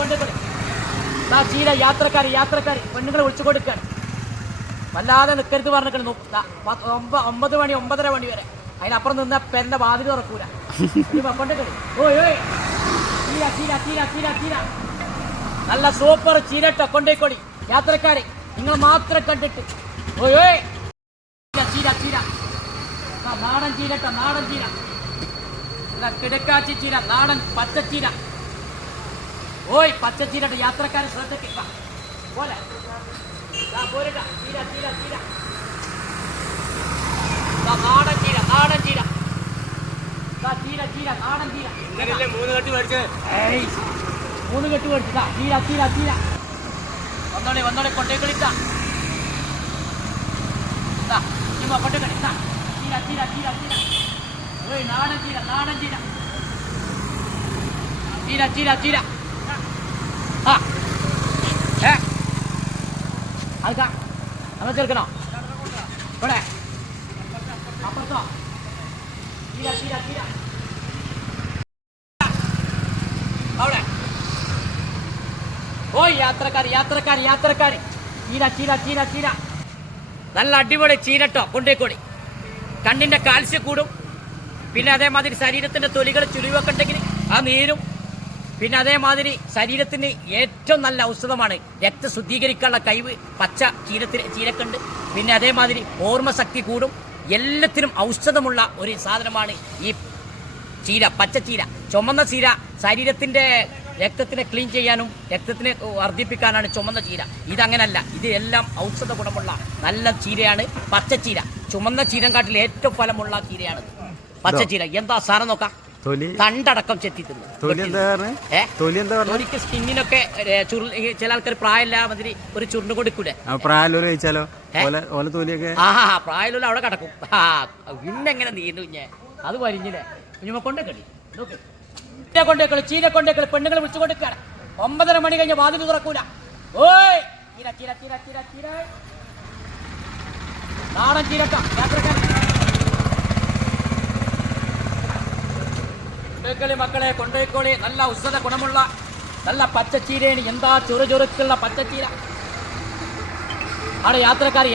കൊണ്ടേക്കോളി. ചീര യാത്രക്കാരി പെണ്ണുങ്ങളെ വിളിച്ചു കൊടുക്കാണ്. വല്ലാതെ നിൽക്കരുത് പറഞ്ഞിട്ട് 9 മണി 9:30 മണി വരെ. അതിനപ്പുറം നിന്ന പെരന്റെ വാതിൽ തുറക്കൂല. കൊണ്ടേക്കോളി. ഓയ് ചീര നല്ല സൂപ്പർ ചീരട്ട കൊണ്ടേക്കോളി. യാത്രക്കാരെ നിങ്ങൾ മാത്രം കണ്ടിട്ട് ഓയ് ചീര നാടൻ ചീരട്ട, നാടൻ ചീര, കിടക്കാച്ചി ചീര, നാടൻ പച്ചച്ചീര. ഓയ് പച്ചച്ചീരട്ട യാത്രക്കാരെ ശ്രദ്ധിക്കുക പോലെ നാടൻ ചീര, നാടൻ ചീര, നാടൻ ചീര. 3 കെട്ട് മേടിച്ചതാ. ചീര വന്നോളെ കൊണ്ടേക്കളിത്ത കൊണ്ടേക്കളി. ചീര നാടൻ ചീര, നാടൻ ചീര, ചീര. അതൊക്കെ നമ്മൾ ചേർക്കണോ? ഇവിടെ അപ്പുറത്തോ? ചീര അവിടെ. ഓയ് യാത്രക്കാരി ചീര നല്ല അടിപൊളി ചീരട്ടോ കൊണ്ടേക്കോടി. കണ്ണിന്റെ കാൽസ്യം കൂടും. പിന്നെ അതേമാതിരി ശരീരത്തിന്റെ തൊലികൾ ചുളിവൊക്കെ ഉണ്ടെങ്കിൽ ആ നീരും. പിന്നെ അതേമാതിരി ശരീരത്തിന് ഏറ്റവും നല്ല ഔഷധമാണ്. രക്തശുദ്ധീകരിക്കാനുള്ള കഴിവ് പച്ച ചീരക്കുണ്ട്. പിന്നെ അതേമാതിരി ഓർമ്മശക്തി കൂടും. എല്ലാത്തിനും ഔഷധമുള്ള ഒരു സാധനമാണ് ഈ ചീര, പച്ചച്ചീര. ചുമന്ന ചീര ശരീരത്തിന്റെ രക്തത്തിനെ ക്ലീൻ ചെയ്യാനും രക്തത്തിനെ വർദ്ധിപ്പിക്കാനാണ് ചുമന്ന ചീര. ഇതങ്ങനല്ല, ഇത് എല്ലാം ഔഷധ ഗുണമുള്ള നല്ല ചീരയാണ് പച്ചച്ചീര. ചുമന്ന ചീരങ്കാട്ടിൽ ഏറ്റവും ഫലമുള്ള ചീരയാണ് പച്ചച്ചീര. എന്താ സാധനം നോക്കാം. തണ്ടടക്കം ചെത്തി തിന്നു. തൊലിക്ക് സ്കിന്നിനൊക്കെ ചില ആൾക്കാർ പ്രായമില്ല മാതിരി ഒരു ചുരുണ്ട് കൊടുക്കൂലേ? പ്രായമുള്ള അവിടെ കിടക്കും. പിന്നെങ്ങനെ നീന്തു ഞാൻ അത് വരിഞ്ഞില്ലേ? കുഞ്ഞുമ്മ കൊണ്ടേക്കളി ചീര കൊണ്ടേക്കളി. പെണ്ണുങ്ങളെ വിളിച്ചു കൊടുക്കാണ്. 9:30 മണി കഴിഞ്ഞ വാതിൽ തുറക്കൂല. ഓയ് ചീര നാടൻ ചീരട്ടോ യാത്രക്കാരൻ. കൊണ്ടേക്കളി മക്കളെ, കൊണ്ടേക്കോളി. നല്ല ഔഷധ ഗുണമുള്ള നല്ല പച്ചച്ചീരയാണ്. എന്താ ചുറുചുറുക്കുള്ള പച്ചച്ചീര. അവിടെ യാത്രക്കാർ